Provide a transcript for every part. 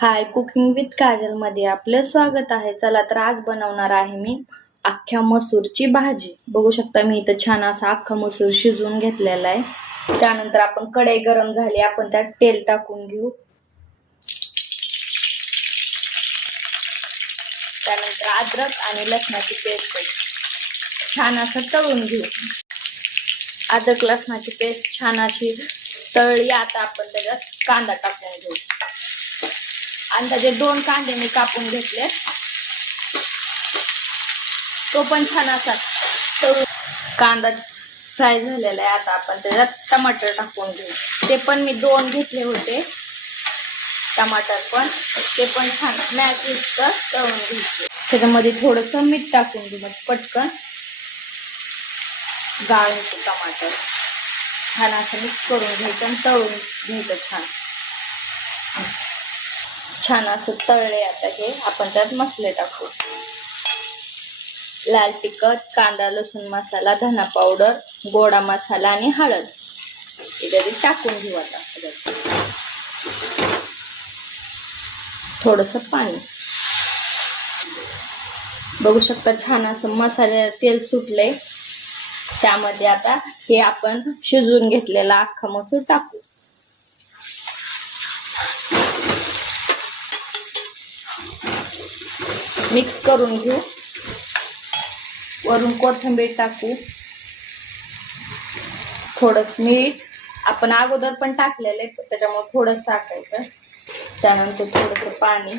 High, cooking with Kajal मध्ये आपलं स्वागत आहे. चला तर आज बनवणार आहे मी अख्ख्या मसूरची भाजी. बघू शकता मी इथं छान असा अख्खा मसूर शिजवून घेतलेला आहे. त्यानंतर आपण कढई गरम झाली, आपण त्यात तेल टाकून घेऊ. त्यानंतर अद्रक आणि लसणाची पेस्ट छान असं तळून घेऊ. अद्रक लसणाची पेस्ट छान अशी तळली. आता आपण त्याच्यात कांदा टाकून घेऊ. अंदाजे 2 कांदे मी कापून घेतले. तो पण छान असा तळून कांदा फ्राय झालेला आहे. आता आपण त्याच्यात टमाटर टाकून घेऊ. ते पण मी 2 घेतले होते टमाटर, पण ते पण छान मॅच इतकं तळून घ्यायचे. त्याच्यामध्ये थोडंसं मीठ टाकून घेऊ. मग पटकन गाळ होतो टमाटर. छान असं मिक्स करून घ्यायचं आणि तळून घ्यायचं. छान असं तळले. आता हे आपण त्यात मसाले टाकू. लाल तिखट, कांदा लसूण मसाला, धना पावडर, गोडा मसाला आणि हळद इत्यादी टाकून घेऊ. आता थोडस पाणी बघू शकता. छान असं मसाले तेल सुटले. त्यामध्ये आता हे आपण शिजवून घेतलेला अख्खा मसूर टाकू. मिक्स करून घेऊ. वरून कोथिंबीर टाकू. थोडस मीठ आपण अगोदर पण टाकलेले, त्याच्यामुळे थोडस टाकायचं. त्यानंतर थोडस पाणी.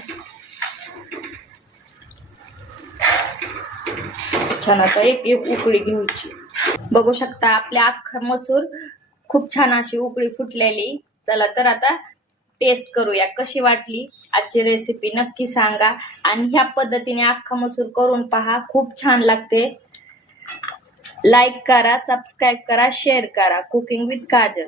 छान असं एक उकळी घ्यायची. बघू शकता आपल्या अख्खा मसूर खूप छान अशी उकळी फुटलेली. चला तर आता टेस्ट करूया. कशी वाटली आजची रेसिपी नक्की सांगा. आणि ह्या पद्धतीने अख्खा मसूर करून पहा, खूप छान लागते. लाईक करा, सबस्क्राईब करा, शेअर करा. Cooking with Kajal.